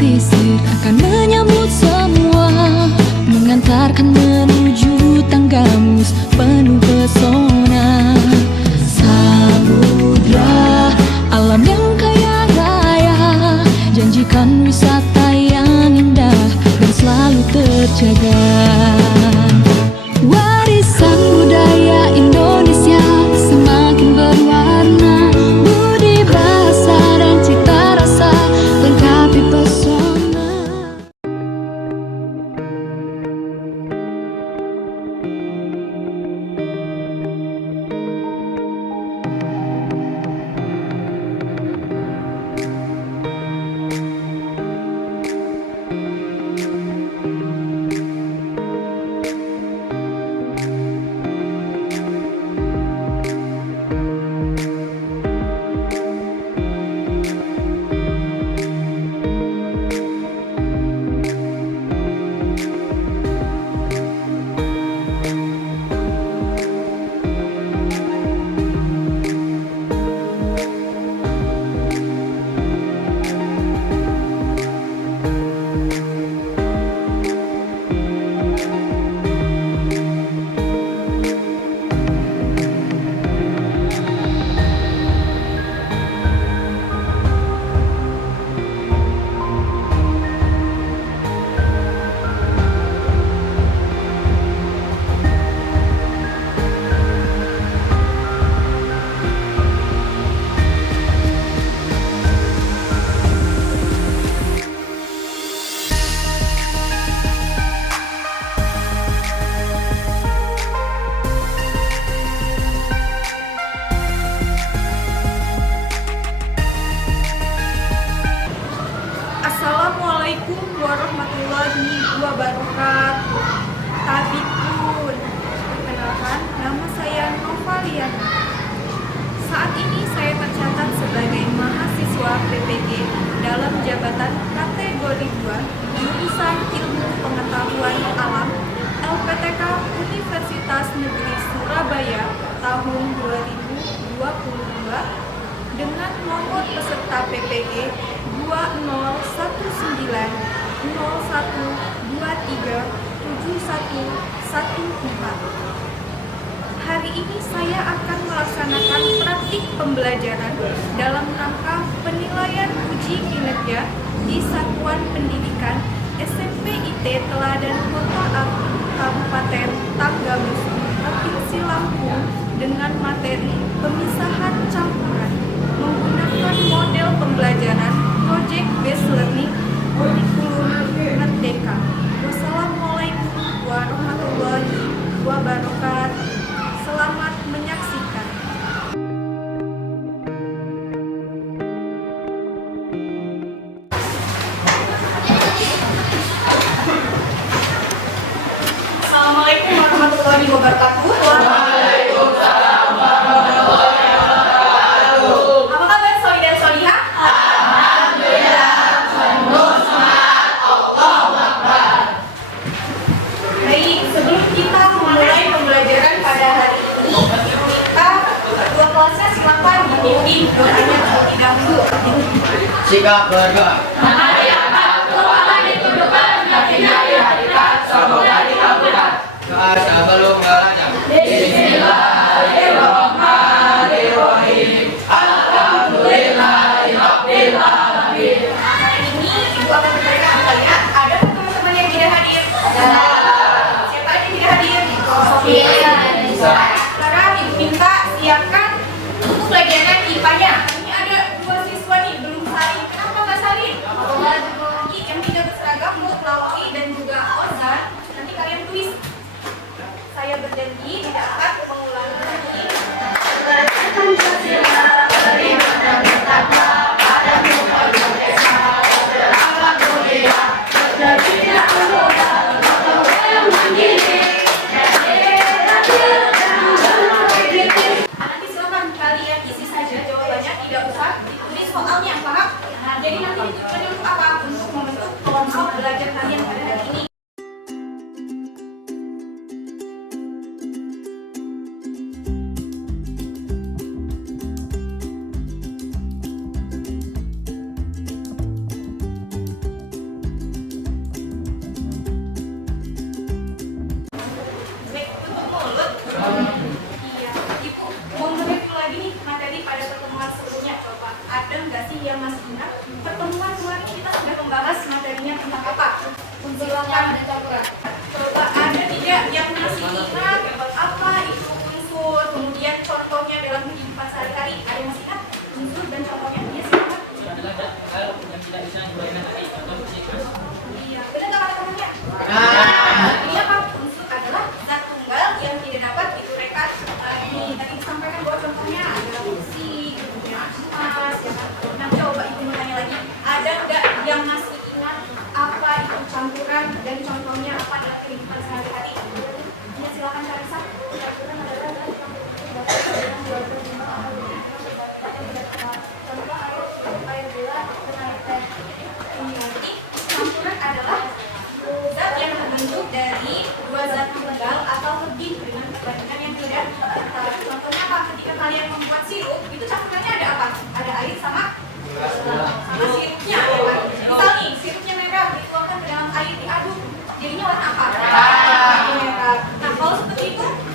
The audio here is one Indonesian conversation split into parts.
pesisir akan menyambut semua, mengantarkan menuju tanggamus penuh pesona. Samudra, alam yang kaya raya, janjikan wisata yang indah dan selalu terjaga. Warisan budaya Indonesia semakin berwarna, budi bahasa dan cita rasa lengkapi pesona. Assalamualaikum warahmatullahi wabarakatuh. Tabikun. Perkenalkan, nama saya Novaliana. Saat ini saya tercatat sebagai mahasiswa PPG dalam jabatan kategori 2 jurusan Ilmu Pengetahuan Alam LPTK Universitas Negeri Surabaya tahun 2022 dengan nomor peserta PPG 201901237114. Hari ini saya akan melaksanakan praktik pembelajaran dalam rangka penilaian uji kinerja di Satuan Pendidikan SMP IT Teladan Kota Agung Kabupaten Tanggamus Provinsi Lampung dengan materi pemisahan campuran menggunakan model pembelajaran Project Based Learning Kurikulum Merdeka. Wassalamualaikum warahmatullahi wabarakatuh. Selamat menyaksikan. Assalamualaikum warahmatullahi wabarakatuh. Waalaikumsalam warahmatullahi wabarakatuh. Apa kabar Soli dan Solihah? Alhamdulillah, penuh semangat, Allahu Akbar. Baik, sebelum kita memulai pembelajaran pada hari ini, kita kedua kelasnya silakan dipimpin doanya terlebih dahulu. Sikap berdoa. Mari angkat doa ditujukan hatinya dihadikan semoga dikabulkan. Doa sebelum belajar. Bismillahirrahmanirrahim. Alhamdulillahirabbil alamin. Hari ini Ibu akan memberikan kalian ada teman-teman yang tidak hadir. Siapa aja yang tidak hadir? Sekarang Ibu minta siapkan buku pelajaran IPA-nya. Ini ada 2 siswa nih belum salin. Kenapa nggak salin? Lagi yang tidak berseragam, Mutlawi dan juga Ozan. Nanti kalian tulis. Saya berjanji tidak akan mengulangi lagi. Nanti silakan kalian isi saja jawabannya, tidak usah ditulis soalnya, paham? Jadi nanti ditujukannya untuk apa? Untuk membentuk kelompok belajar kalian pada hari ini. tidak bisa dihubungkan dari contoh fisik, Mas. Iya, benar nggak kata-katanya? Nah. Ini apa? Unsur adalah zat tunggal yang tidak dapat diuraikan. Ini tadi disampaikan bahwa contohnya adalah besi, kemudian emas, ya kan? Nah, coba ibu mau tanya lagi, ada nggak yang masih ingat apa itu campuran dan contohnya apa dalam kehidupan sehari-hari? Ya, silakan Karisa. Jadi campuran adalah zat yang terbentuk dari dua zat tunggal atau lebih dengan perbandingan yang tidak rata. Contohnya apa? Ketika kalian membuat sirup, itu campurannya ada apa? Ada air sama sirupnya, ya kan? Misal nih, sirupnya merah dituangkan ke dalam air diaduk, jadinya warna apa? Merah. Nah, kalau seperti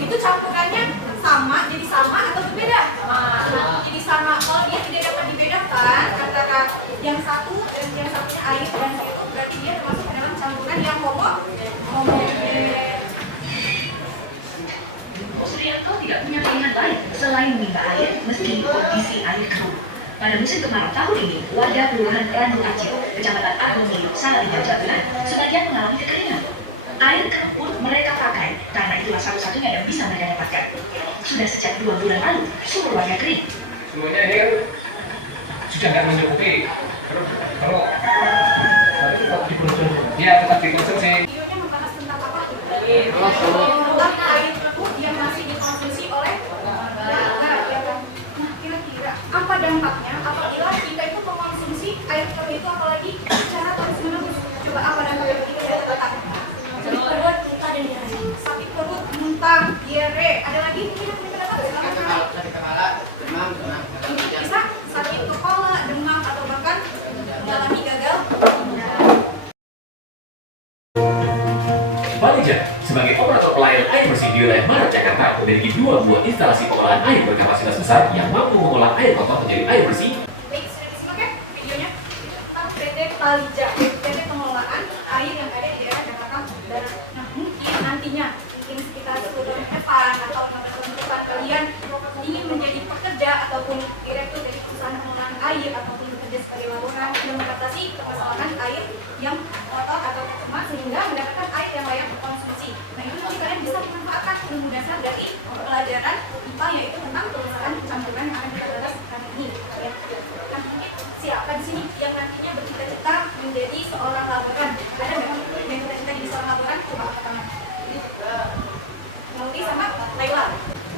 itu campurannya sama, jadi sama atau berbeda? Jadi sama. Kalau dia tidak dapat dibedakan antara yang satu dan yang satunya air dan sirup, berarti dia termasuk dalam campuran yang homogen. Supriyanto tidak punya pilihan lain selain meminta air meski kondisi air keruh. Pada musim kemarau tahun ini, warga Kelurahan Randu Aceh, Kecamatan Agung Hilir, Salatiga, Jawa Tengah, sebagian mengalami kekeringan. Air keruh pun mereka pakai karena itulah satu-satunya yang bisa mereka dapatkan. Sudah sejak 2 bulan lalu, sumur warga kering. Semuanya ini kan sudah nggak mencukupi. Kalau tetap dikonsumsi, ya tetap dikonsumsi. Videonya membahas tentang apa? Tentang air keruh yang masih dikonsumsi oleh masyarakat, ya kan? Nah, kira-kira apa dampaknya apabila kita itu mengkonsumsi air keruh itu apalagi secara terus-menerus? Coba apa dampaknya ketika kita tetap? Sakit perut, muntah, dan diare. Sakit perut, muntah, diare. Ada lagi mungkin yang kita dapat? Silakan. Sakit kepala, demam. Bisa sakit kepala, demam, atau bahkan mengalami gagal ginjal. Balija, sebagai operator pelayanan air bersih di wilayah Barat Jakarta, memiliki 2 buah instalasi pengolahan air berkapasitas besar yang mampu mengolah air kotor menjadi air bersih. Baik, sudah disimak ya videonya? Tentang PT Balija, PT pengelolaan air yang ada di daerah Jakarta Barat. Nah, mungkin nantinya, mungkin sekitar 10 tahun ke depan atau 15 tahun ke depan, kalian ingin menjadi pekerja ataupun direktur dari perusahaan pengelolaan air ataupun bekerja sebagai laboran yang mengatasi permasalahan air yang kotor atau tercemar sehingga mendapatkan air yang layak konsumsi. Nah, itu nanti kalian bisa memanfaatkan ilmu dasar dari pelajaran IPA, yaitu tentang perusahaan campuran yang akan kita bahas kali ini. Ya. Nah, mungkin siapa di sini yang nantinya bercita-cita menjadi seorang laboran? Ada nggak yang bercita-cita jadi seorang laboran? Coba angkat tangan. Nanti sama Laila.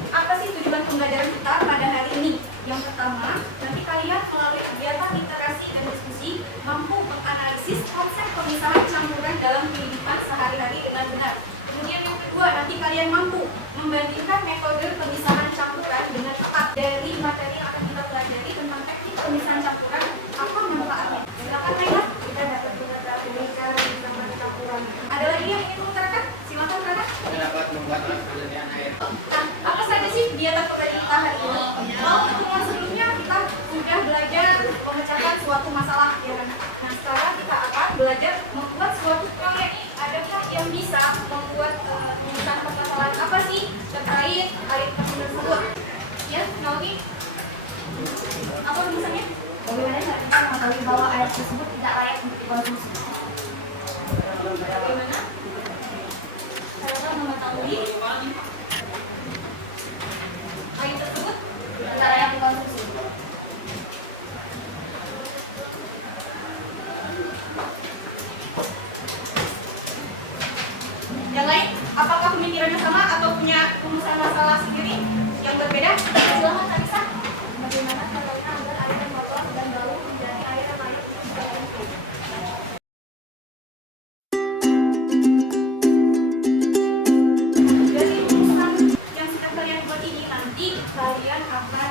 Apa sih tujuan pembelajaran kita pada hari ini? Yang pertama, nanti kalian melalui kegiatan interaksi dan diskusi mampu menganalisis konsep pemisahan campuran dalam kehidupan sehari-hari dengan benar. Kemudian yang kedua, nanti kalian mampu membandingkan metode pemisahan campuran dengan tepat. Dari materi yang akan kita pelajari tentang teknik pemisahan campuran, apa manfaatnya? Silakan Laila, kita dapat mengetahui cara pemisahan campuran. Ada lagi yang ingin mengutarakan? Silakan Rana. Dapat membuat alat penelitian air. Nah, apa saja sih biota pertanyaan kita hari ini? Kalau pertemuan sebelumnya kita sudah belajar memecahkan suatu masalah, ya kan? Nah, sekarang kita akan belajar membuat suatu proyek. Adakah yang bisa membuat pemisahan permasalahan apa sih terkait air tersebut? Ya, Naomi? Apa misalnya? Bagaimana cara kita mengetahui bahwa air tersebut tidak layak untuk dikonsumsi? Bagaimana cara mengetahui air tersebut Tidak layak dikonsumsi. yang lain? Apakah pemikirannya sama atau punya rumusan masalah sendiri yang berbeda? Silahkan Anissa. Bagaimana caranya agar air yang kotor dan bau menjadi air yang layak untuk dikonsumsi? Dari rumusan yang sudah kalian buat ini, nanti kalian akan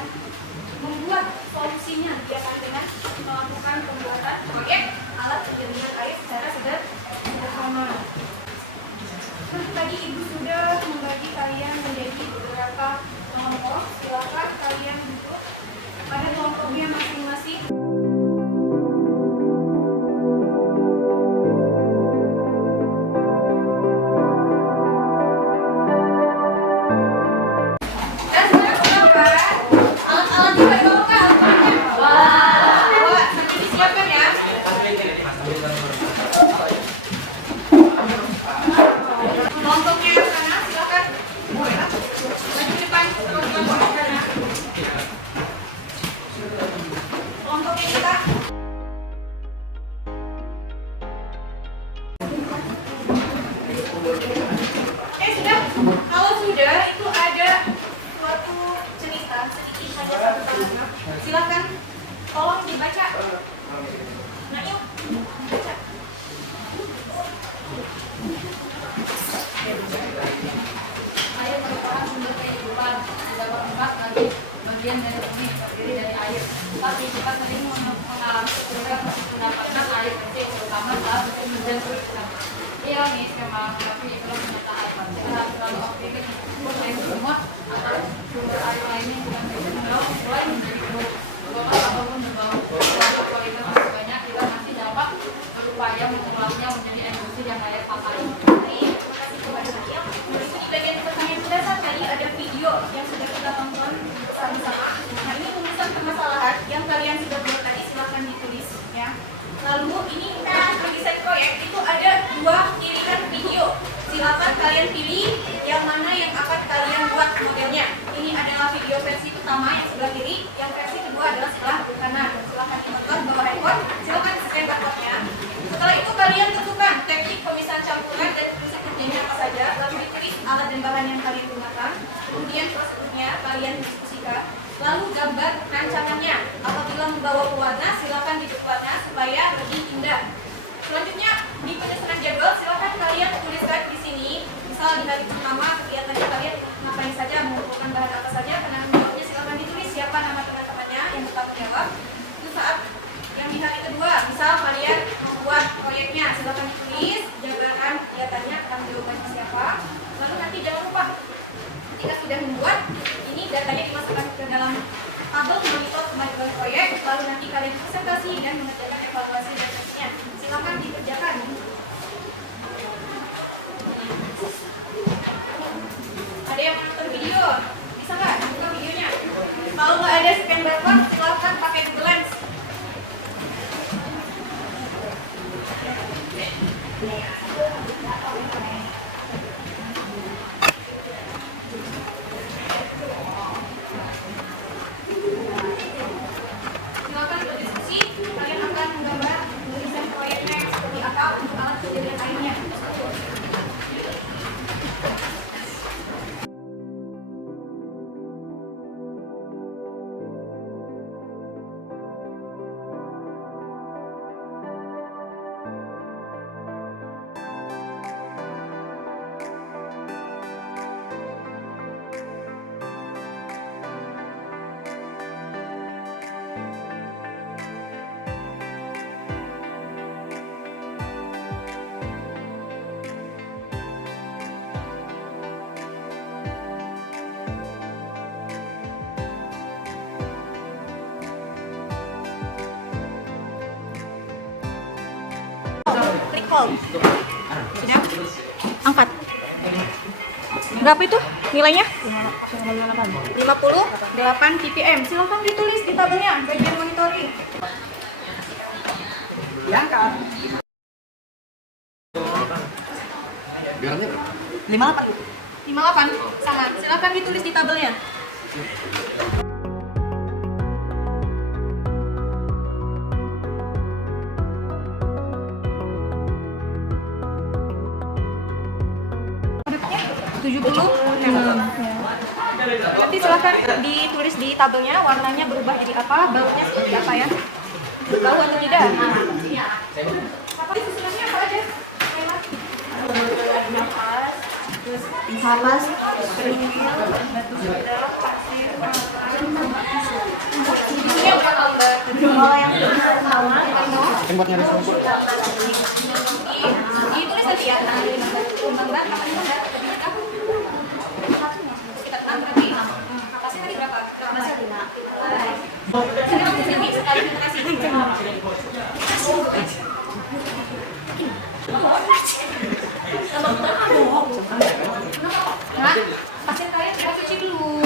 membuat solusinya, ya kan, dengan melakukan pembuatan proyek alat penjaringan air secara sederhana. Nah, tadi ibu sudah membagi kalian menjadi beberapa kelompok. Silakan kalian Kelompoknya ke sana, silakan. Maju ke depan, kelompok ke sana. Kelompoknya kita. Oke, sudah. Kalau sudah, itu ada suatu cerita sedikit saja satu paragraf. Silakan, tolong dibaca. Nah, yuk, baca. Air merupakan sumber kehidupan. Tidak berempat lagi bagian dari bumi terdiri dari air. Tapi kita sering mengalami kesulitan untuk mendapatkan air bersih, terutama saat musim hujan turun. Iya nih skema tapi kalau ternyata air bersih harus selalu optimis meskipun air sumur atau sumber air lainnya yang berguna mulai menjadi buruk. Golongan apapun berbau atau kualitas masih banyak, kita masih dapat berupaya mengolahnya menjadi air bersih yang layak pakai. Di bagian pertanyaan dasar tadi ada video yang sudah kita tonton sama-sama. Nah, ini tulisan permasalahan yang kalian sudah buat tadi, silahkan ditulis ya. Lalu ini untuk desain proyek itu ada 2 pilihan video. Silakan kalian pilih yang mana yang akan kalian buat modelnya. Ini adalah video versi pertama yang sebelah kiri, yang versi kedua adalah sebelah kanan. Silakan ditonton bawa handphone, silakan scan barcode-nya. Setelah itu kalian tentukan teknik pemisahan campuran dan prinsip kerjanya apa saja, lalu ditulis alat dan bahan yang kalian gunakan. Kemudian prosedurnya kalian diskusikan. Lalu gambar rancangannya. Apabila membawa pewarna, silakan duduk warna supaya lebih indah. Selanjutnya di penyusunan jadwal, silakan kalian tuliskan di sini. Misal di hari pertama kegiatannya kalian ngapain saja, mengumpulkan bahan apa saja, penanggung jawabnya silakan ditulis siapa nama teman-temannya yang bertanggung jawab. Itu saat yang di hari kedua, misal kalian membuat proyeknya, silakan ditulis jabaran kegiatannya, penanggung jawabannya siapa. Lalu nanti jangan lupa ketika sudah membuat, ini datanya dimasukkan ke dalam tabel monitor kemajuan proyek, lalu nanti kalian presentasi dan mengerjakan evaluasi dan tesnya. Silakan dikerjakan. Ada yang menonton video? Bisa nggak buka videonya? Kalau nggak ada scan barcode, silakan pakai Google Lens. Silakan berdiskusi. Kalian akan menggambar tulisan proyeknya yang seperti apa untuk alat kejadian airnya. Klik hold. Sudah? Angkat. Berapa itu nilainya? 58 ppm. Silakan ditulis di tabelnya bagian monitoring. Diangkat. 58 sama. Silakan ditulis di tabelnya. Nanti silahkan ditulis di tabelnya warnanya berubah jadi apa, bautnya seperti apa ya, berbau atau tidak. Apa susunannya apa aja? Napas, kerikil, batu bidak, pasir, ini apa gambar? Kalau yang sama, ditulis tadi ya, gambar apa gambar? Berarti kapasnya tadi berapa? Kapasnya 5. Sedang di sini sekali generasi. Nah, pasien kalian sudah cuci dulu.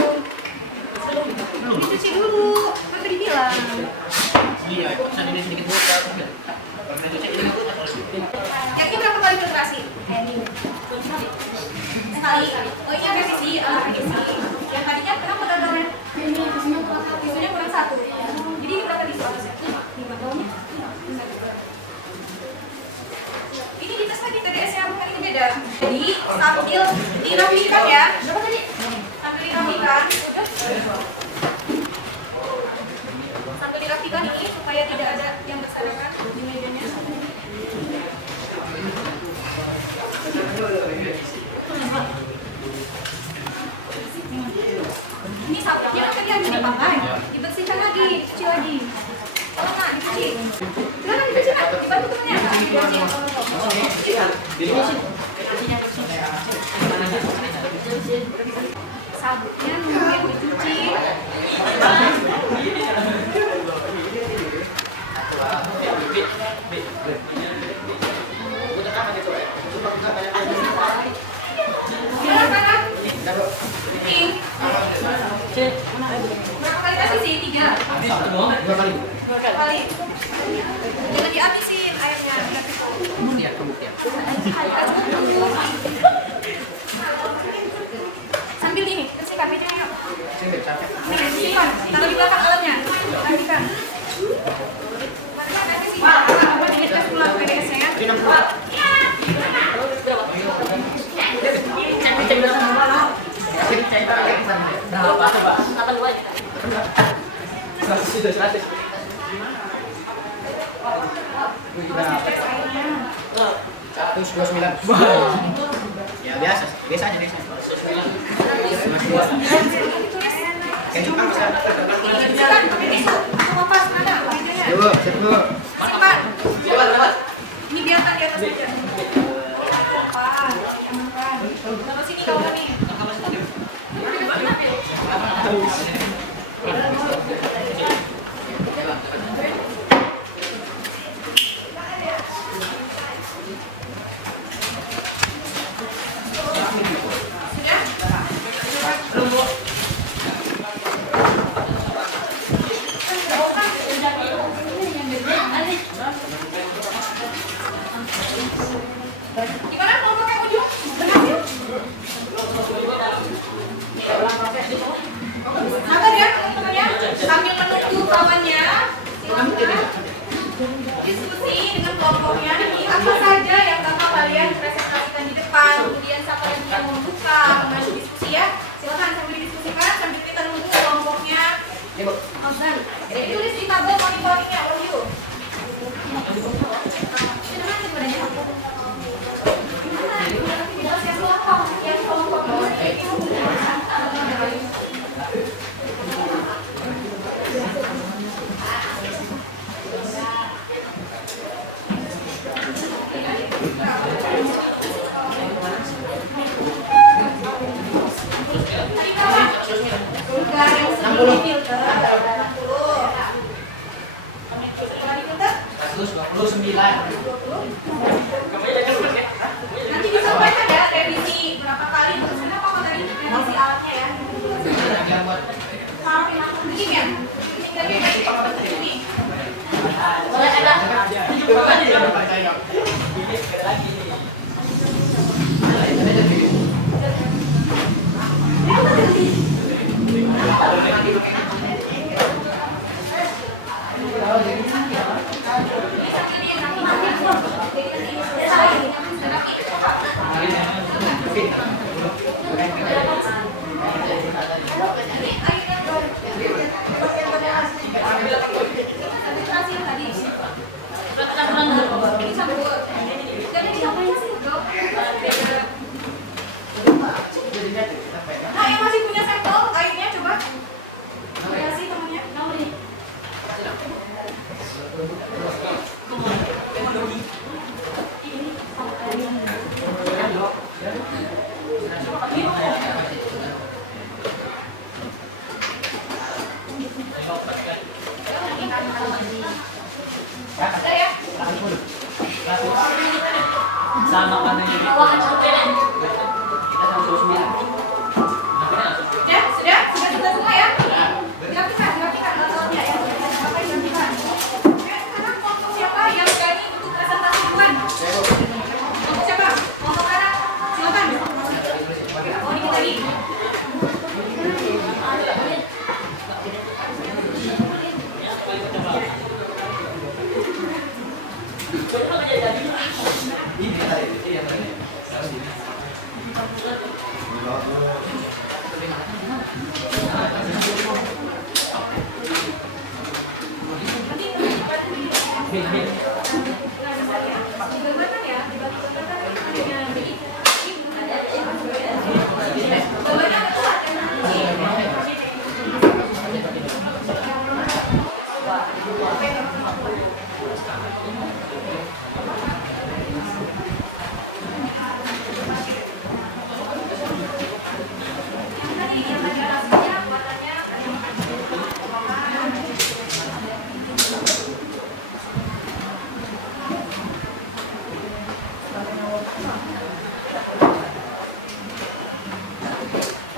Dicuci dulu, kan tadi bilang. Iya, sedikit-sedikit. saja. Jadi sambil dirapikan ya. Sambil dirapikan. Sambil dirapikan ini supaya tidak ada yang berserakan di mejanya. Ini sabuknya kan tadi hanya dipakai, dibersihkan lagi, dicuci lagi. Kalau nggak dicuci, silakan dicuci Kak, dibantu temennya Kak, sabuknya nunggu yang dicuci. Berapa kali kasih sih? 3? 2 kali. 2 kali. Jangan dihabisin airnya. Sambil ini, bersihkan mejanya. Simpan, taruh di belakang alatnya. Rapikan. Ini tes pulang PDS ya. Berapa coba? Kata lu aja. 100. Terus 29. Ya biasa aja nih. Kayak Jepang sekarang. Simpan, aku pas mana mejanya. Simpan. Ini biarkan di atas aja. Sama sini kawan nih. Gimana mau pakai ujung? Berhasil? Sabar ya teman-teman ya. Sambil menunggu kawannya, silakan diskusi dengan kelompoknya. Ini apa saja yang bakal kalian presentasikan di depan. Kemudian siapa yang mau membuka, maju diskusi ya. Silakan sambil didiskusikan sambil kita nunggu kelompoknya. Tulis di tabel monitoringnya, Wahyu. Nanti disampaikan ya revisi berapa kali maksudnya apa tadi revisi alatnya ya. Begini ya. Ini. Nah, yang masih punya sampel airnya coba. Kasih temannya. Sama kan ini. Sudah kita semua ya. Dirapikan alatnya ya. Apa yang dirapikan? Sekarang kelompok siapa yang berani untuk presentasi duluan? Kelompok siapa? Kelompok kanan. Silakan. Oh, ini tadi.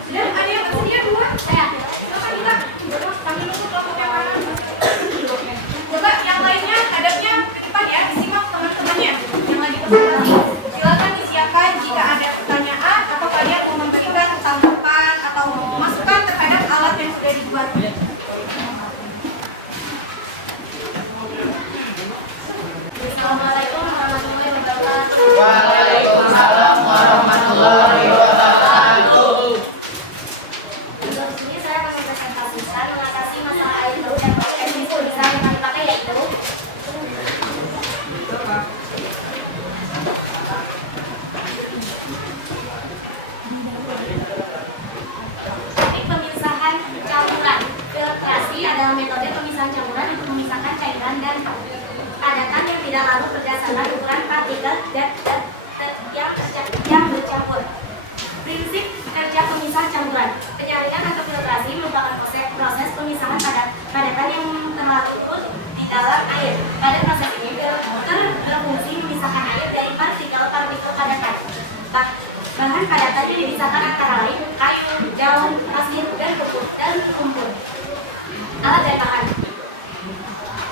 Sudah, ada yang bersedia dua? Silakan kita. Sambil nunggu kelompok yang mana. Coba yang lainnya hadapnya ke depan ya, disimak teman-temannya yang lagi presentasi. Silakan disiapkan jika ada pertanyaan atau kalian mau memberikan tanggapan atau masukan terhadap alat yang sudah dibuat. Assalamualaikum warahmatullahi wabarakatuh. Waalaikumsalam warahmatullahi wabarakatuh. Untuk sini saya akan mempresentasikan mengatasi masalah air laut yang bisa dipakai yaitu teknik pemisahan campuran. Filtrasi adalah metode pemisahan campuran untuk memisahkan cairan dan padatan yang tidak larut berdasarkan ukuran partikel dan yang bercampur. Prinsip kerja pemisah campuran. Penyaringan atau filtrasi merupakan proses pemisahan padatan yang terlarut di dalam air. Pada proses ini filter berfungsi memisahkan air dari partikel-partikel padatan. Bahan padatan yang dipisahkan antara lain kayu, daun, pasir, dan kumpul. Alat dan bahan: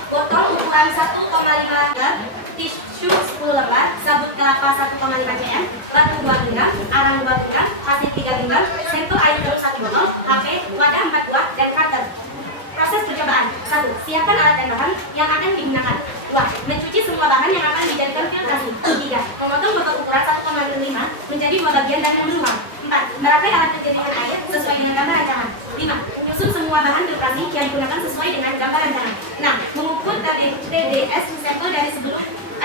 botol ukuran 1,5 gram, tisu 10 lembar, sabut kelapa 1,5 cm, batu 2 gram, arang 2 gram, pasir 3 gram, sampel air terus 1 botol, HP, wadah 4 buah, dan cutter. Proses percobaan: 1. Siapkan alat dan bahan yang akan digunakan. 2. Mencuci semua bahan yang akan dijadikan filtrasi. 3. Memotong botol ukuran 1,5 menjadi 2 bagian dan membuang. 4. Merakai alat penjaringan air sesuai dengan gambar rancangan. 5. Menyusun semua bahan filtrasi yang digunakan sesuai dengan gambar rancangan. 6. Mengukur TDS sampel dari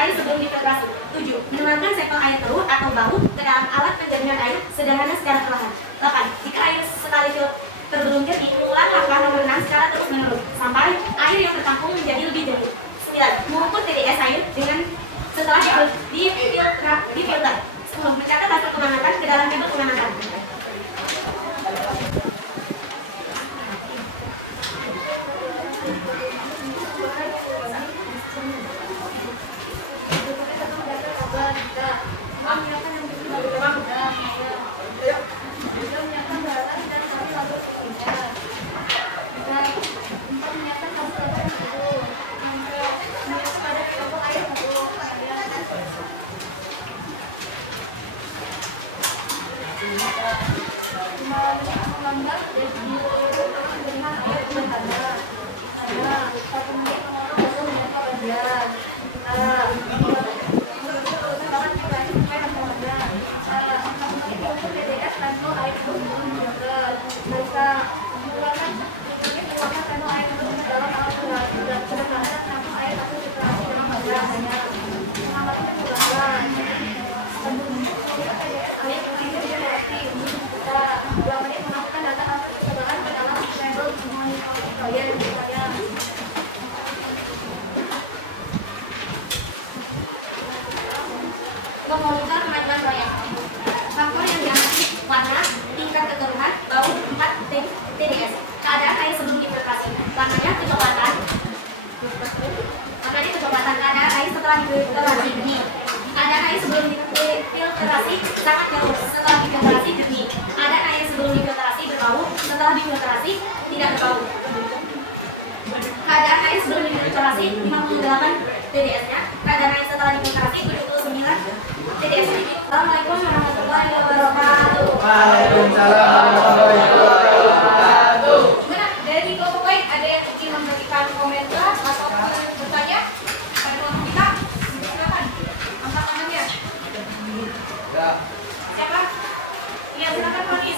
air sebelum difiltrasi. 7. Menuangkan sampel air keruh atau bau ke dalam alat penjaringan air sederhana secara perlahan. 8. Jika air sekali terbelum jadi, ulang langkah nomor 6 secara terus menerus sampai air yang tertampung menjadi lebih jernih. 9. Mengukur TDS air dengan setelah difilter. 10. Mencatat hasil pengamatan ke dalam tabel pengamatan. Memonitor kemajuan proyek. Faktor yang diamati: warna, tingkat kekeruhan, bau, 4 TDS. Keadaan air sebelum difiltrasi. Warnanya kecoklatan. Makanya kecoklatan. Keadaan air setelah difiltrasi jernih. Keadaan air sebelum difiltrasi sangat jauh. Setelah difiltrasi jernih. Keadaan air sebelum difiltrasi berbau. Setelah difiltrasi tidak berbau. Keadaan air sebelum difiltrasi 58 TDS-nya. Keadaan air setelah difiltrasi 79 TDS. Assalamualaikum warahmatullahi wabarakatuh. Waalaikumsalam warahmatullahi wabarakatuh. Gimana? Dari kelompok lain ada yang ingin memberikan komentar atau bertanya pada kelompok kita? Silakan. Angkat tangannya. Siapa? Iya, silakan Ronis.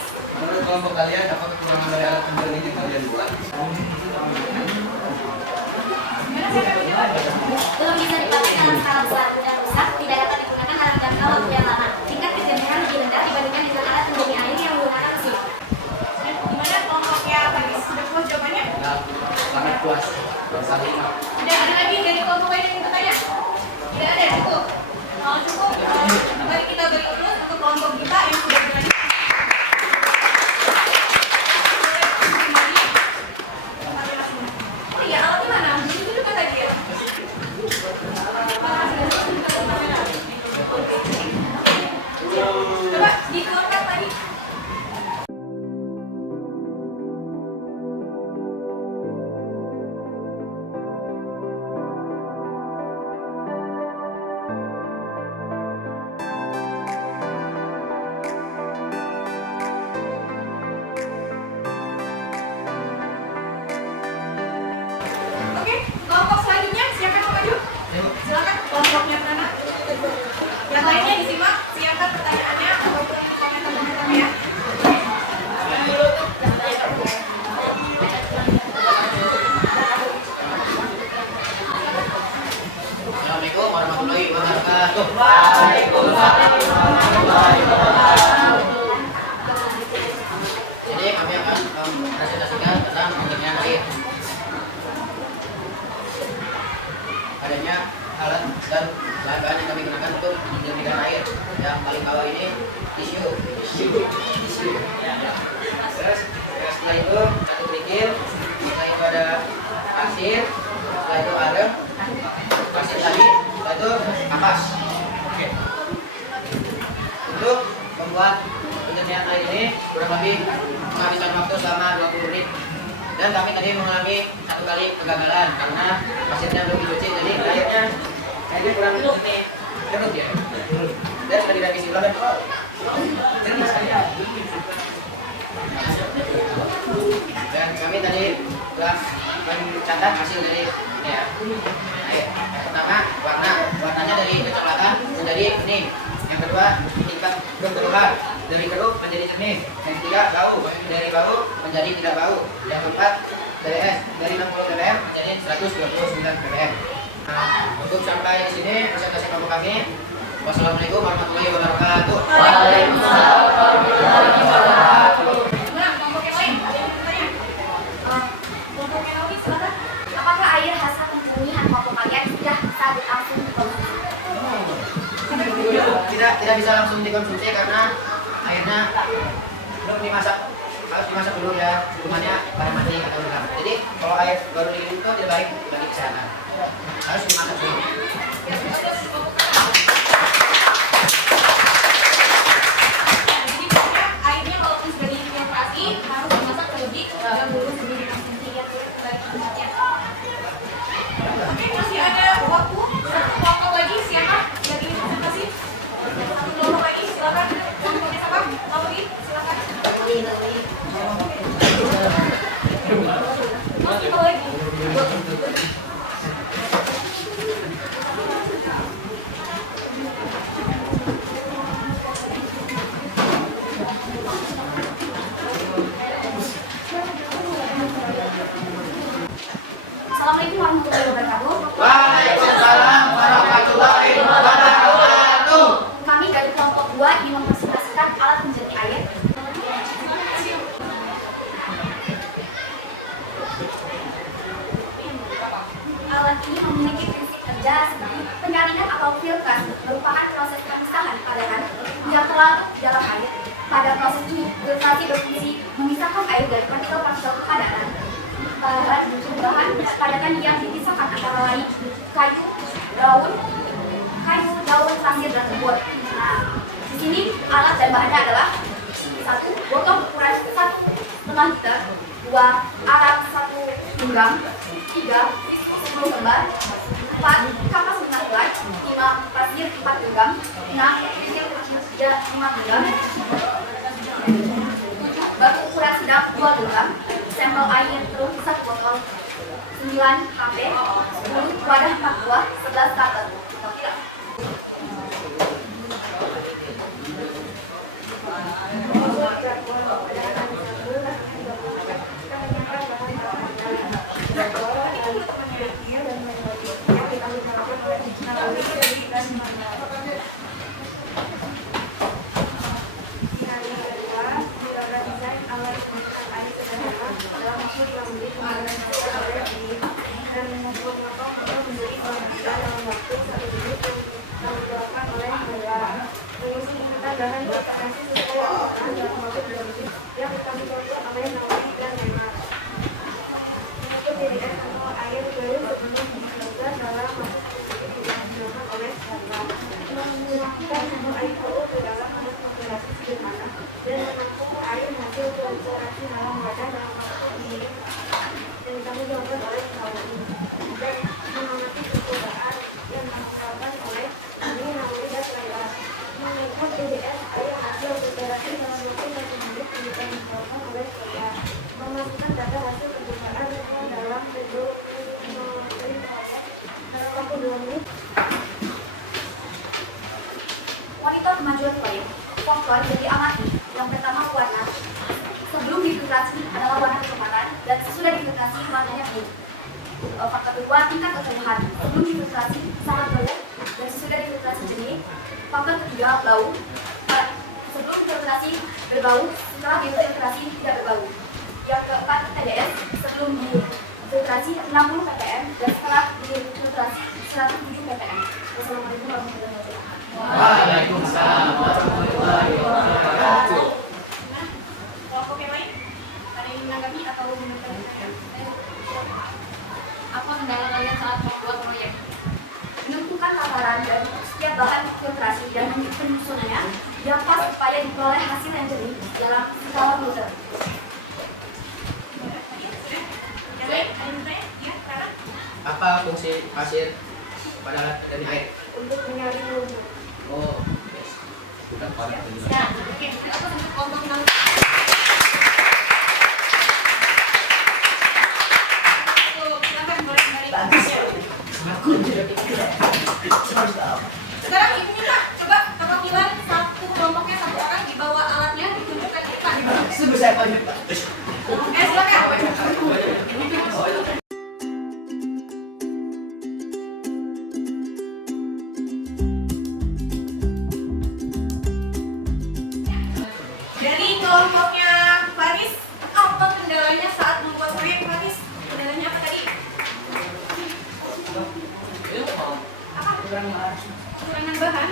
cukup. Mari kita beri aplaus untuk kelompok kita yang sudah berani. Oh iya, alatnya mana? Duduk kan tadi ya? Coba dikeluarkan tadi. Oke, kelompok selanjutnya siapa yang mau maju? Silakan kelompoknya mana? Yang lainnya disimak, siapkan pertanyaannya ataupun komentar-komentarnya ya. Assalamualaikum warahmatullahi wabarakatuh. Jadi kami akan presentasikan tentang pengerjaan air. Adanya alat dan bahan-bahan yang kami gunakan untuk menjernihkan air. Yang paling bawah ini tisu. Terus setelah itu satu kerikil, setelah itu ada pasir, setelah itu ada pasir tadi, setelah itu kapas. Untuk membuat penjernihan air ini kurang lebih menghabiskan waktu selama 20 menit. Dan kami tadi mengalami satu kali kegagalan karena pasirnya belum dicuci, jadi airnya kurang jernih. Jernih ya. Dan sudah tidak isi ulang kan? Jernih saja. Dan kami tadi telah mencatat hasil dari air. Yang pertama warnanya dari kecoklatan menjadi kuning. Yang kedua tingkat kekeruhan dari keruh menjadi jernih. Yang ketiga bau dari bau menjadi tidak bau. Yang keempat DDS dari 60 ppm menjadi 129 ppm. Nah, untuk sampai di sini presentasi kelompok kami. Wassalamualaikum warahmatullahi wabarakatuh. Waalaikumsalam warahmatullahi wabarakatuh. Gimana kelompok yang lain? Ada yang bertanya? Kelompok yang lain silakan. Apakah air hasil penjernihan kelompok kalian sudah bisa langsung dikonsumsi? Tidak bisa langsung dikonsumsi karena airnya belum dimasak, harus dimasak dulu ya, sebelumnya pada mati atau enggak. Jadi kalau air baru diminum itu tidak baik bagi kesehatan, harus dimasak dulu. Jadi pokoknya airnya walaupun sudah difiltrasi harus dimasak terlebih dahulu sebelum dikonsumsi ya. Oke, masih ada waktu. Satu kelompok lagi siapa? Lagi presentasi. Satu kelompok lagi silakan. Kelompoknya siapa? Lauri, silakan. Masih mau lagi. Assalamualaikum warahmatullahi wabarakatuh. Waalaikumsalam warahmatullahi wabarakatuh. Kami dari kelompok 2 ingin mempresentasikan alat penjernih air. Alat ini memiliki prinsip kerja seperti penyaringan atau filtrasi, merupakan proses pemisahan padanan yang terlarut dalam air. Pada proses ini, filtrasi berfungsi memisahkan air dari partikel-partikel padanan. Bahan padanan yang dipisahkan antara lain kayu, daun, pasir dan kebun. Nah, di sini alat dan bahannya adalah 1. Botol berukuran 1,5 liter, 2. Arang 1 genggam, 3. 10 lembar, 4. Kapas minyak gelas, 5. Pasir 4 genggam, 6. Kerikil kecil 5 genggam, 7. Batu ukuran sedang 2 genggam, sampel air terus 1 botol, 9 HP, 10 wadah 4 buah, 11 starter. Dan mengumpulkan atau menjadi dalam waktu 1 tambahan filtrasi sesuai aturan dalam produk biologis yang kami kontrol oleh Nawawi dan Neymar. Untuk TDS atau air baru sebelum dimasukkan dalam masuk digunakan oleh Sarwa. Menguapkan sumber air baru ke dalam masuk filtrasi sederhana dan menampung air hasil filtrasi dalam wadah dalam waktu ini yang kami dilakukan oleh Nawawi dan mengamati percobaan yang dilakukan oleh Nawawi dan Neymar. Menggunakan TDS air hasil filtrasi dalam waktu 1 menit yang dilakukan oleh Sarwa. Memasukkan data hasil percobaan dalam video dalam waktu 2 menit. Monitor kemajuan proyek. Kontrol yang diamati. Yang pertama warna. Sebelum difiltrasi adalah warna kecoklatan dan sesudah difiltrasi warnanya biru. Faktor kedua tingkat kejenuhan. Sebelum difiltrasi sangat bau dan sesudah difiltrasi jernih. Faktor ketiga bau. Sebelum difiltrasi berbau, setelah difiltrasi tidak berbau. Yang keempat TDS. Sebelum difiltrasi 60 ppm dan setelah difiltrasi 107 ppm. Wassalamualaikum warahmatullahi wabarakatuh. Waalaikumsalam warahmatullahi wabarakatuh. Kelompok yang lain ada yang menanggapi atau menanggapi saya? Apa kendala kalian saat membuat proyek? Menentukan takaran dan setiap bahan filtrasi dan penyusunannya yang pas supaya diperoleh hasil yang jernih dalam skala filter. Yang lain ada yang bertanya? Ya, sekarang Apa fungsi pasir pada dari air? Untuk menyaring lumpur. Oh, yes. Udah parah tadi. ya, oke, apa untuk kelompok yang silakan boleh kembali. Sekarang ibu minta coba perwakilan satu kelompoknya satu orang dibawa alatnya ditunjukkan kita. Sebesar apa ini? Silakan. Dari kelompoknya Faris, apa kendalanya saat membuat proyek Faris? Kendalanya apa tadi? Apa? Kekurangan bahan.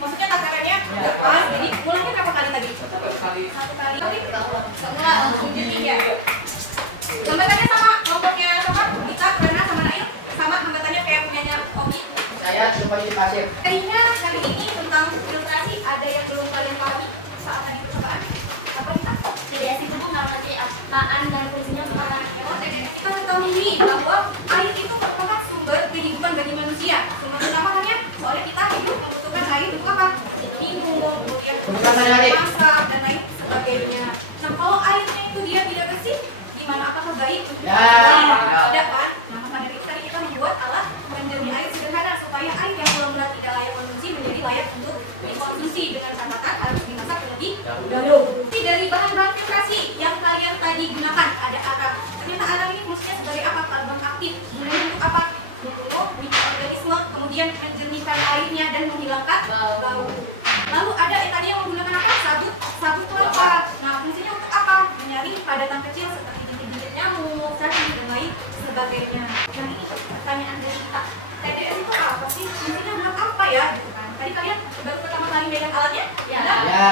Maksudnya takarannya nggak pas, jadi mulainya berapa kali tadi? Satu kali. Tapi setelah langsung jadi ya. Hambatannya sama kelompoknya sama kita, Rena sama Nail, sama hambatannya kayak punyanya Oki. Saya coba di pasir. Kayaknya kali ini tentang filtrasi ada yang belum kalian pahami saat tadi percobaan. Apa kita? TDS itu mengalami apaan dan fungsinya apa? Kita ketahui bahwa air itu merupakan sumber kehidupan bagi manusia. Sumber utamakannya soalnya kita hidup membutuhkan air untuk apa? Minum, kemudian masak dan lain sebagainya. Nah kalau airnya itu dia tidak bersih, gimana? Apakah baik? Ya. Tidak kan? Nah maka dari itu tadi kita membuat alat menjadi air sederhana supaya air yang benar-benar tidak layak konsumsi menjadi layak untuk dikonsumsi dengan catatan harus dimasak terlebih dahulu. Dari bahan-bahan filtrasi yang kalian tadi gunakan ada arang. Ternyata arang ini fungsinya sebagai apa? Karbon aktif. Gunanya untuk apa? Membunuh mikroorganisme, kemudian menjernihkan airnya dan menghilangkan bau. Lalu ada yang tadi yang menggunakan apa? Sabut. Sabut itu apa? Nah, fungsinya untuk apa? Menyaring padatan kecil seperti bintik-bintik nyamuk, cacing dan lain sebagainya. Nah, ini pertanyaan dari kita. TDS itu apa sih? Fungsinya buat apa ya? Tadi kalian baru pertama kali megang alatnya? Ya. Ya.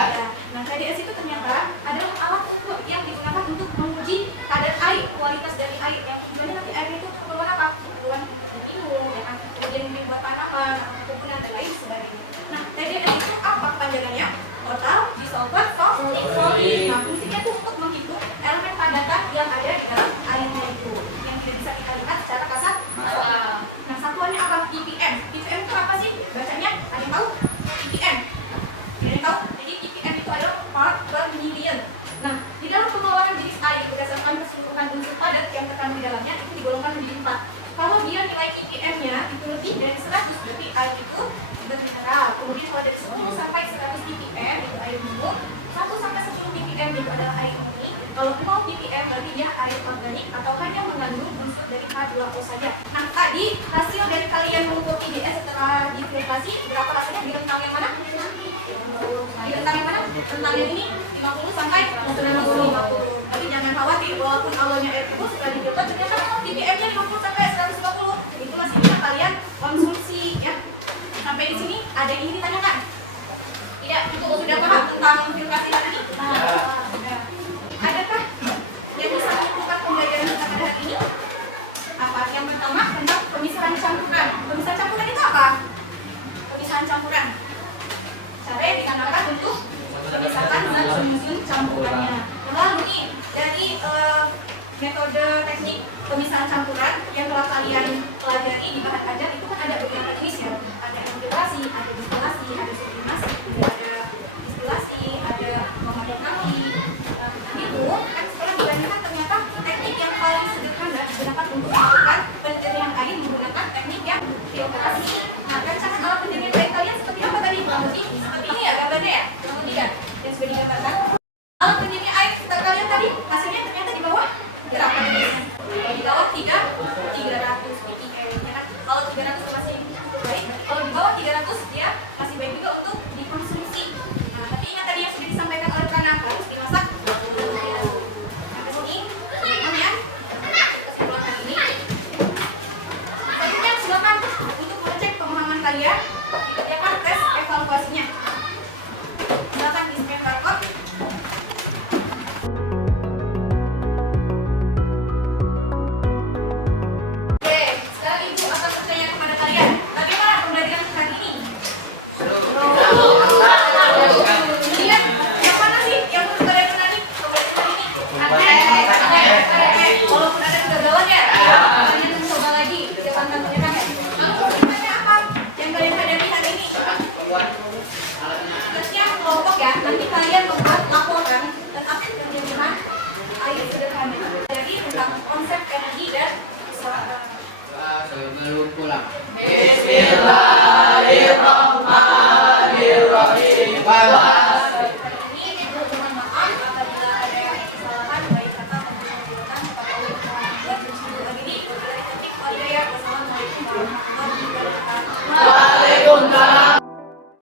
Nah, TDS itu ternyata adalah alat ukur yang digunakan untuk menguji kadar air, kualitas dari air. Yang tujuannya nanti air itu keperluan apa? Keperluan minum, ya kan? Kemudian dibuat tanaman, kebunan dan lain sebagainya. Nah, TDS itu apa panjangannya? Total Dissolved Solid. Nah, fungsinya itu untuk menghitung elemen padatan yang ada di dalam airnya itu, yang tidak bisa kita lihat secara kasat. Nah, satuannya apa? ppm. ppm itu apa sih? Bacanya ada yang tahu? ppm. Ada yang tahu? Jadi ppm itu adalah part per million. Nah, di dalam pengelolaan jenis air berdasarkan keseluruhan unsur padat yang terkandung di dalamnya itu digolongkan menjadi 4. Kalau dia nilai ppm-nya itu lebih dari 100, berarti air itu bermineral. Kemudian kalau dari 10 sampai 100 ppm itu air minum, 1 sampai 10 ppm itu adalah air murni. Kalau 0 ppm berarti dia air organik atau hanya mengandung unsur dari H2O saja. Nah, tadi hasil dari kalian mengukur TDS setelah difiltrasi berapa hasilnya di rentang yang mana? Di rentang yang mana? Rentang yang ini 50 sampai 150. Tapi jangan khawatir, walaupun awalnya air itu setelah difilter ternyata ppm-nya 50 sampai 150. Itu masih bisa kalian konsumsi ya. Sampai di sini ada yang ingin ditanyakan? Ya, sudah paham tentang filtrasi tadi? Adakah yang bisa melakukan pembelajaran kita pada hari ini? Apa? Yang pertama tentang pemisahan campuran. Pemisahan campuran itu apa? Pemisahan campuran. Cara yang digunakan untuk memisahkan zat sumsum campurannya. Lalu nih dari metode teknik pemisahan campuran yang telah kalian pelajari di bahan ajar itu kan ada beberapa jenis ya.